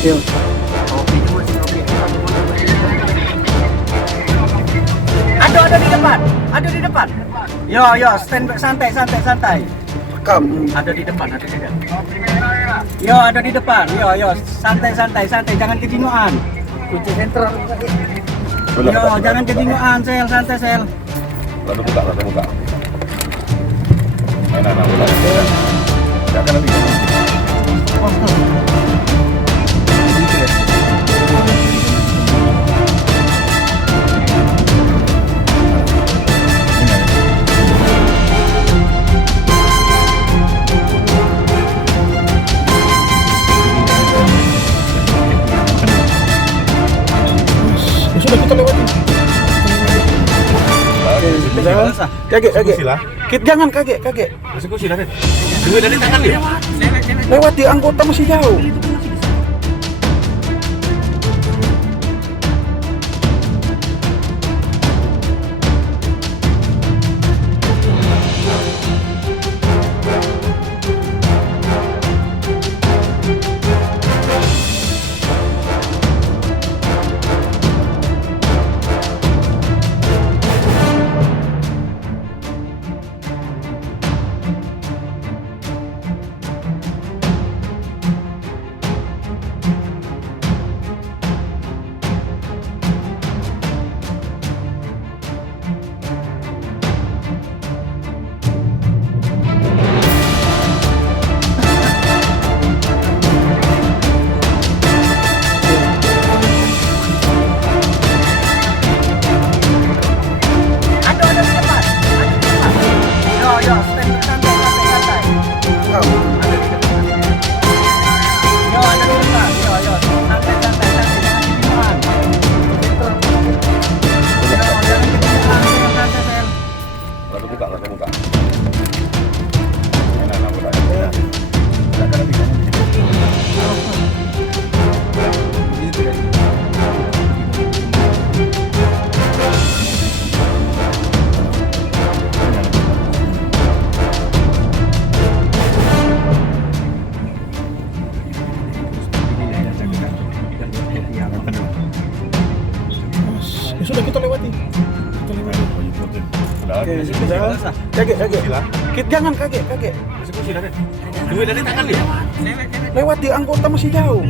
Yo. Ada di depan. Ada di depan. Yo, stand santai. Rekam. Ada di depan. Yo, ada di depan. Yo, santai, jangan kejinguan. Kunci sentral. Yo, jangan kejinguan, Sel, santai, Sel. Lalu buka. Enak. Jangan lebih. Sudah kita lewati. Kaget. Kit jangan kaget. Eksekusi David. Duit dari tangan dia. Lewati anggota masih jauh. Sudah kita lewati. Kaget. Kit jangan kaget. Eksekusi David. Duit dari tangan dia. Lewati anggota masih jauh.